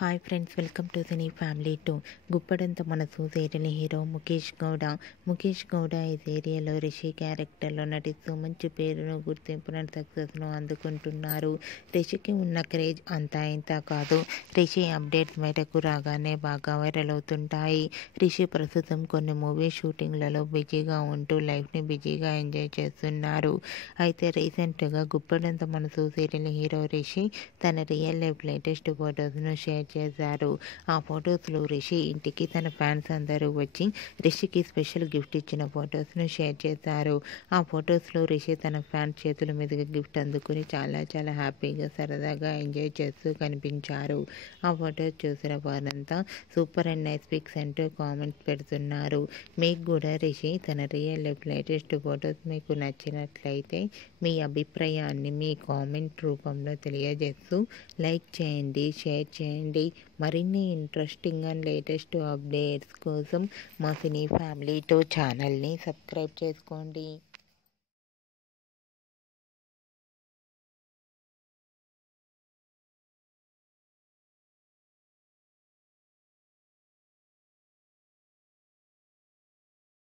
Hi friends, welcome to cine family 2. Guppedantha మనసు serial hero Mukesh Gowda ఈ సీరియల్లో రిషి క్యారెక్టర్లో నటిస్తూ మంచి పేరును, గుర్తింపును, సక్సెస్ను అందుకుంటున్నారు. రిషికి ఉన్న క్రేజ్ అంతా ఇంత కాదు. రిషి అప్డేట్స్ బయటకు రాగానే బాగా వైరల్ అవుతుంటాయి. రిషి ప్రస్తుతం కొన్ని మూవీ షూటింగ్లలో బిజీగా ఉంటూ లైఫ్ని బిజీగా ఎంజాయ్ చేస్తున్నారు. అయితే రీసెంట్గా గుప్పడంత మనసు సీరియల్ హీరో రిషి తన రియల్ లైఫ్ లేటెస్ట్ ఫొటోస్ను షేర్ చేశారు. ఆ ఫొటోస్లో రిషి ఇంటికి తన ఫ్యాన్స్ అందరూ వచ్చి రిషికి స్పెషల్ గిఫ్ట్ ఇచ్చిన ఫొటోస్ను షేర్ చేశారు. ఆ ఫొటోస్లో రిషి తన ఫ్యాన్స్ చేతుల మీదుగా గిఫ్ట్ అందుకుని చాలా చాలా హ్యాపీగా, సరదాగా ఎంజాయ్ చేస్తూ కనిపించారు. ఆ ఫొటోస్ చూసిన వారంతా సూపర్ అండ్ నైస్ పిక్స్ అంటూ కామెంట్స్ పెడుతున్నారు. మీకు కూడా రిషి తన రియల్ లైఫ్ లేటెస్ట్ ఫొటోస్ మీకు నచ్చినట్లయితే మీ అభిప్రాయాన్ని మీ కామెంట్ రూపంలో తెలియజేస్తూ లైక్ చేయండి, షేర్ చేయండి. మరిన్ని ఇంట్రెస్టింగ్ అండ్ లేటెస్ట్ అప్డేట్స్ కోసం మా సినీ ఫ్యామిలీ 2 ఛానల్ని సబ్స్క్రైబ్ చేసుకోండి.